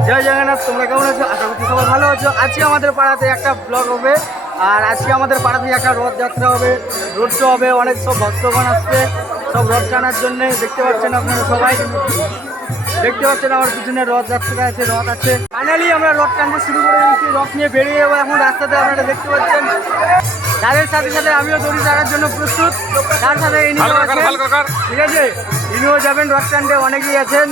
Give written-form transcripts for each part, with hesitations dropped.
জয় জগন্নাথ। তোমরা কেমন আছো? আশা করছি সবাই ভালো আছো। আজকে আমাদের পাড়াতে একটা ব্লগ হবে, আর আজকে আমাদের পাড়াতে একটা রথযাত্রা হবে, রোড শো হবে। অনেক সব ভক্তগণ আসছে সব রথ টানার জন্যে। দেখতে পাচ্ছেন আপনারা সবাই, দেখতে পাচ্ছেন আমার পিছনে রথযাত্রা আছে, রথ আছে। ফাইনালি আমরা রথ টানতে শুরু করে দিয়েছি, রথ নিয়ে বেরিয়ে যাবো এখন রাস্তাতে। আপনারা দেখতে পাচ্ছেন তাদের সাথে সাথে আমিও দড়ি টানার জন্য প্রস্তুত। তার সাথে ঠিক আছে, ইনিও যাবেন রথ টানতে, অনেকেই আছেন।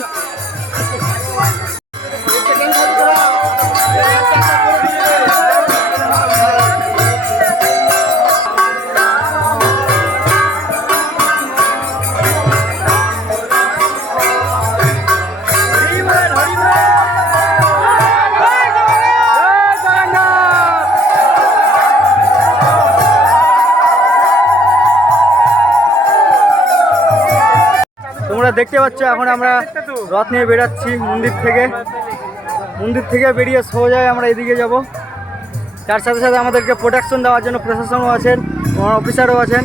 তোমরা দেখতে পাচ্ছ এখন আমরা রথ নিয়ে বেরাচ্ছি মন্দির থেকে বেরিয়ে সোজা আমরা এদিকে যাব। তার সাথে সাথে আমাদেরকে প্রোটেকশন দেওয়ার জন্য প্রশাসনও আছেন, অফিসারও আছেন।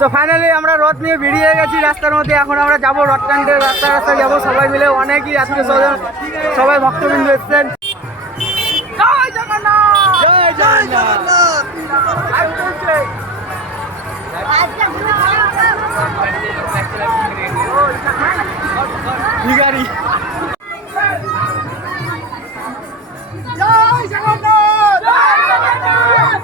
তো ফাইনালি আমরা রথ নিয়ে বেরিয়ে গেছি রাস্তার মধ্যে। এখন আমরা যাবো রথ টানতে, রাস্তায় যাবো সবাই মিলে। অনেকই আত্মীয় স্বজন, সবাই ভক্তবৃন্দ এসছেন। জয় জগন্নাথ, জয় জগন্নাথ। গাড়ি জয় জগন্নাথ, জয় জগন্নাথ।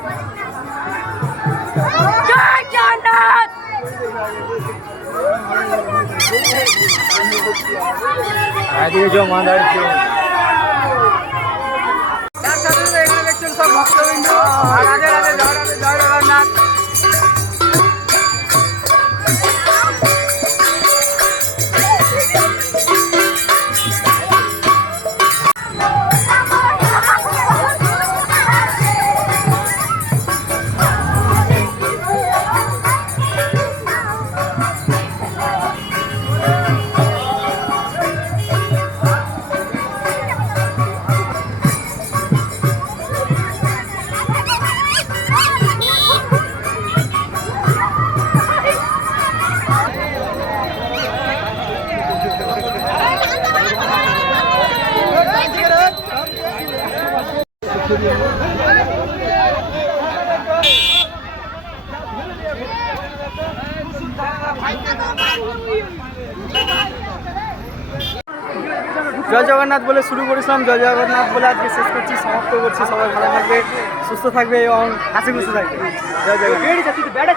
এদিকে যে মাদার তার সাথে এখানে দেখছেন সব ভক্তবৃন্দ। রাধে রাধে, জয় রাধে, জয় জগন্নাথ। জয় জগন্নাথ বলে শুরু করেছিলাম, জয় জগন্নাথ বলে আজকে শেষ করছি, সমাপ্ত করছি। সবাই ভালো থাকবে, সুস্থ থাকবে এবং হাসি খুশি থাকবে। জয় জগন্নাথ।